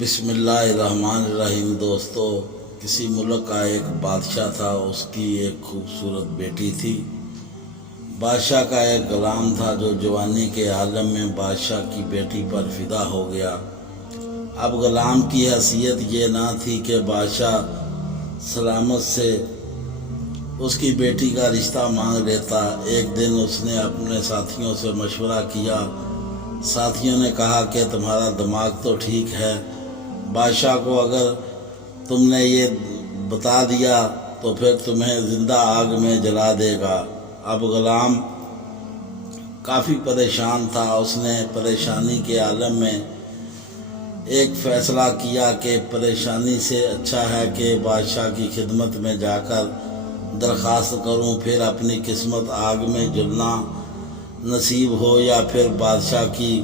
بسم اللہ الرحمن الرحیم۔ دوستو، کسی ملک کا ایک بادشاہ تھا، اس کی ایک خوبصورت بیٹی تھی۔ بادشاہ کا ایک غلام تھا جو جوانی کے عالم میں بادشاہ کی بیٹی پر فدا ہو گیا۔ اب غلام کی حیثیت یہ نہ تھی کہ بادشاہ سلامت سے اس کی بیٹی کا رشتہ مانگ لیتا۔ ایک دن اس نے اپنے ساتھیوں سے مشورہ کیا۔ ساتھیوں نے کہا کہ تمہارا دماغ تو ٹھیک ہے، بادشاہ کو اگر تم نے یہ بتا دیا تو پھر تمہیں زندہ آگ میں جلا دے گا۔ اب غلام کافی پریشان تھا۔ اس نے پریشانی کے عالم میں ایک فیصلہ کیا کہ پریشانی سے اچھا ہے کہ بادشاہ کی خدمت میں جا کر درخواست کروں، پھر اپنی قسمت آگ میں جلنا نصیب ہو یا پھر بادشاہ کی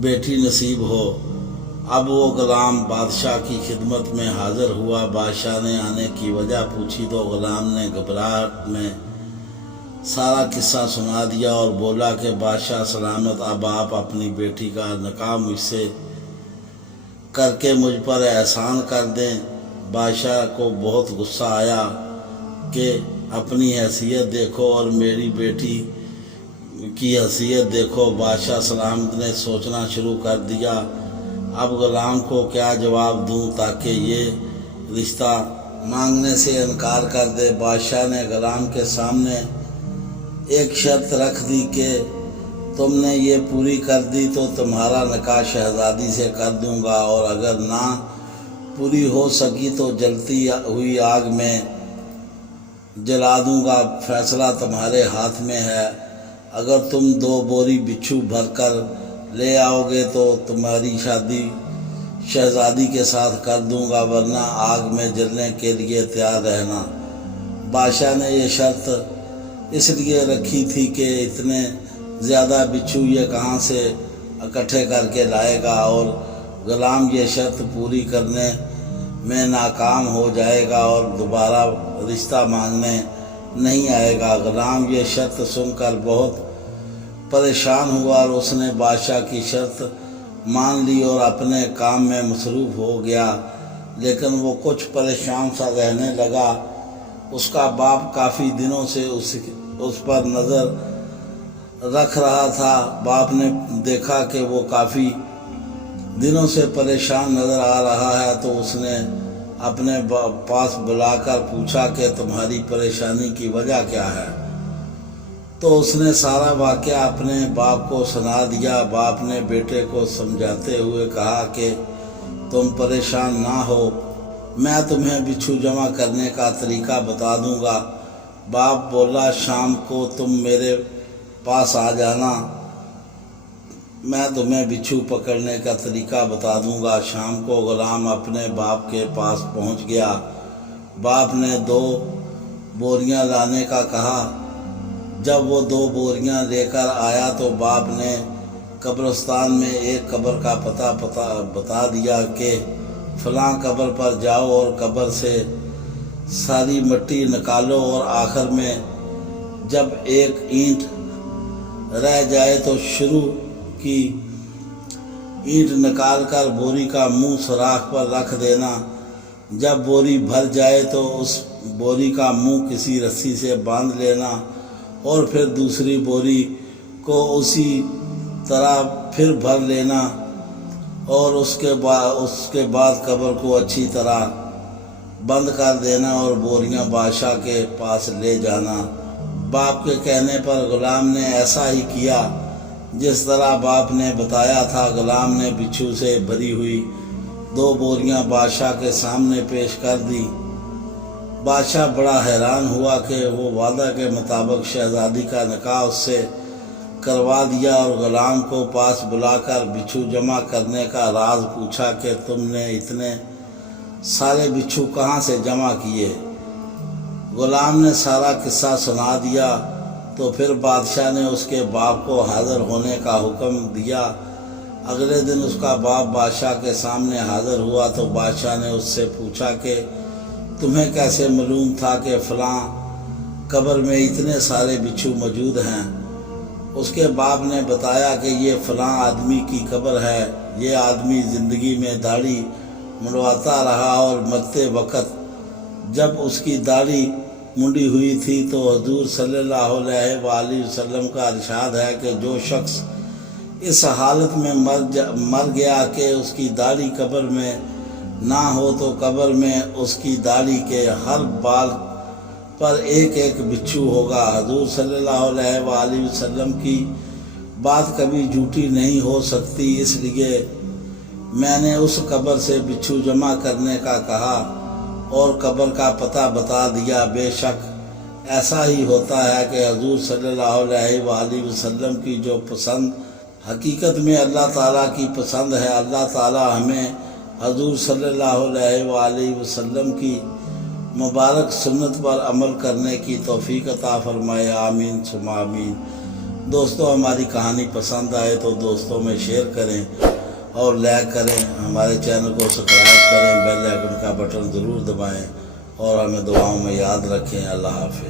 بیٹی نصیب ہو۔ اب وہ غلام بادشاہ کی خدمت میں حاضر ہوا۔ بادشاہ نے آنے کی وجہ پوچھی تو غلام نے گھبراہٹ میں سارا قصہ سنا دیا اور بولا کہ بادشاہ سلامت، اب آپ اپنی بیٹی کا نکاح مجھ سے کر کے مجھ پر احسان کر دیں۔ بادشاہ کو بہت غصہ آیا کہ اپنی حیثیت دیکھو اور میری بیٹی کی حیثیت دیکھو۔ بادشاہ سلامت نے سوچنا شروع کر دیا، اب غلام کو کیا جواب دوں تاکہ یہ رشتہ مانگنے سے انکار کر دے۔ بادشاہ نے غلام کے سامنے ایک شرط رکھ دی کہ تم نے یہ پوری کر دی تو تمہارا نکاح شہزادی سے کر دوں گا، اور اگر نہ پوری ہو سکی تو جلتی ہوئی آگ میں جلا دوں گا۔ فیصلہ تمہارے ہاتھ میں ہے۔ اگر تم 2 بوری بچھو بھر کر لے آؤ گے تو تمہاری شادی شہزادی کے ساتھ کر دوں گا، ورنہ آگ میں جلنے کے لیے تیار رہنا۔ بادشاہ نے یہ شرط اس لیے رکھی تھی کہ اتنے زیادہ بچھو یہ کہاں سے اکٹھے کر کے لائے گا، اور غلام یہ شرط پوری کرنے میں ناکام ہو جائے گا اور دوبارہ رشتہ مانگنے نہیں آئے گا۔ غلام یہ شرط سن کر بہت پریشان ہوا اور اس نے بادشاہ کی شرط مان لی اور اپنے کام میں مصروف ہو گیا، لیکن وہ کچھ پریشان سا رہنے لگا۔ اس کا باپ کافی دنوں سے اس پر نظر رکھ رہا تھا۔ باپ نے دیکھا کہ وہ کافی دنوں سے پریشان نظر آ رہا ہے تو اس نے اپنے پاس بلا کر پوچھا کہ تمہاری پریشانی کی وجہ کیا ہے؟ تو اس نے سارا واقعہ اپنے باپ کو سنا دیا۔ باپ نے بیٹے کو سمجھاتے ہوئے کہا کہ تم پریشان نہ ہو، میں تمہیں بچھو جمع کرنے کا طریقہ بتا دوں گا۔ باپ بولا، شام کو تم میرے پاس آ جانا، میں تمہیں بچھو پکڑنے کا طریقہ بتا دوں گا۔ شام کو غلام اپنے باپ کے پاس پہنچ گیا۔ باپ نے 2 بوریاں لانے کا کہا۔ جب وہ 2 بوریاں لے کر آیا تو باپ نے قبرستان میں ایک قبر کا پتہ بتا دیا کہ فلاں قبر پر جاؤ اور قبر سے ساری مٹی نکالو، اور آخر میں جب ایک اینٹ رہ جائے تو شروع کی اینٹ نکال کر بوری کا منہ سوراخ پر رکھ دینا۔ جب بوری بھر جائے تو اس بوری کا منہ کسی رسی سے باندھ لینا، اور پھر دوسری بوری کو اسی طرح پھر بھر لینا، اور اس کے بعد قبر کو اچھی طرح بند کر دینا اور بوریاں بادشاہ کے پاس لے جانا۔ باپ کے کہنے پر غلام نے ایسا ہی کیا جس طرح باپ نے بتایا تھا۔ غلام نے بچھو سے بھری ہوئی 2 بوریاں بادشاہ کے سامنے پیش کر دی۔ بادشاہ بڑا حیران ہوا کہ وہ وعدہ کے مطابق شہزادی کا نکاح اس سے کروا دیا، اور غلام کو پاس بلا کر بچھو جمع کرنے کا راز پوچھا کہ تم نے اتنے سارے بچھو کہاں سے جمع کیے؟ غلام نے سارا قصہ سنا دیا تو پھر بادشاہ نے اس کے باپ کو حاضر ہونے کا حکم دیا۔ اگلے دن اس کا باپ بادشاہ کے سامنے حاضر ہوا تو بادشاہ نے اس سے پوچھا کہ تمہیں کیسے معلوم تھا کہ فلاں قبر میں اتنے سارے بچھو موجود ہیں؟ اس کے باپ نے بتایا کہ یہ فلاں آدمی کی قبر ہے، یہ آدمی زندگی میں داڑھی منڈواتا رہا اور مرتے وقت جب اس کی داڑھی منڈی ہوئی تھی تو حضور صلی اللہ علیہ وآلہ وسلم کا ارشاد ہے کہ جو شخص اس حالت میں مر گیا کہ اس کی داڑھی قبر میں نہ ہو تو قبر میں اس کی داڑھی کے ہر بال پر ایک ایک بچھو ہوگا۔ حضور صلی اللہ علیہ وآلہ وسلم کی بات کبھی جھوٹی نہیں ہو سکتی، اس لیے میں نے اس قبر سے بچھو جمع کرنے کا کہا اور قبر کا پتہ بتا دیا۔ بے شک ایسا ہی ہوتا ہے کہ حضور صلی اللہ علیہ وآلہ وسلم کی جو پسند حقیقت میں اللہ تعالیٰ کی پسند ہے۔ اللہ تعالیٰ ہمیں حضور صلی اللہ علیہ وآلہ وسلم کی مبارک سنت پر عمل کرنے کی توفیق عطا فرمائے، آمین ثم آمین۔ دوستو ہماری کہانی پسند آئے تو دوستوں میں شیئر کریں اور لائک کریں، ہمارے چینل کو سبسکرائب کریں، بیل آئیکن کا بٹن ضرور دبائیں اور ہمیں دعاؤں میں یاد رکھیں۔ اللہ حافظ۔